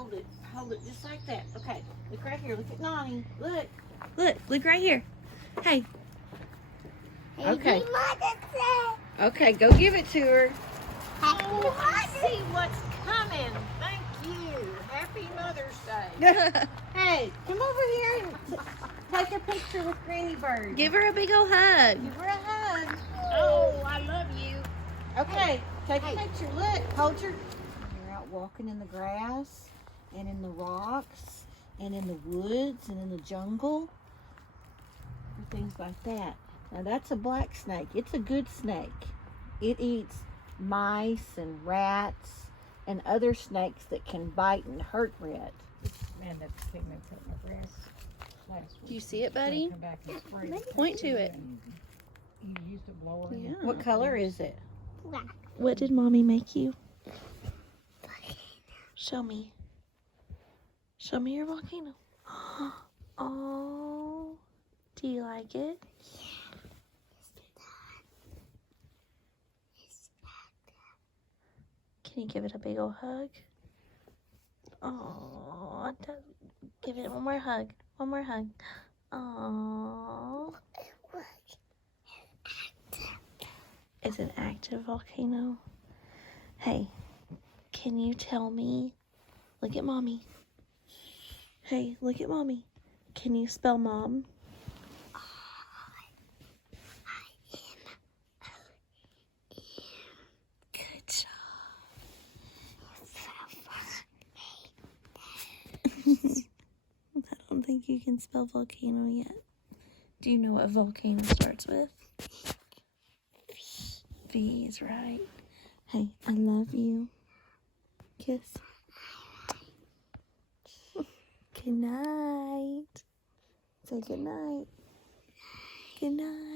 hold it. Hold it just like that. Okay, look right here. Look at Nani. Look. Look right here. Hey. Okay. Happy Mother's Day. Okay, go give it to her. Happy Oh, I Mother's see what's coming. Thank you. Happy Mother's Day. Hey, come over here and take a picture with Granny Bird. Give her a big old hug. Give her a hug. Oh, I love you. Okay, take a picture. Look, hold your... You're out walking in the grass and in the rocks and in the woods and in the jungle. Things like that. Now that's a black snake. It's a good snake. It eats mice and rats and other snakes that can bite and hurt Red. Man, that came and cut my grass last week. Do you see it, buddy? Come back and spray it. Point to it. You used a blower. Yeah. What color is it? Black. What did Mommy make you? Show me. Show me your volcano. Oh, do you like it? Can you give it a big old hug? Oh, give it one more hug. One more hug. Oh, it's an active volcano. Hey, can you tell me? Look at Mommy. Hey, look at Mommy. Can you spell Mom? Good job. I don't think you can spell volcano yet. Do you know what volcano starts with? V is right. Hey, I love you. Kiss. Good night. Say good night. Good night.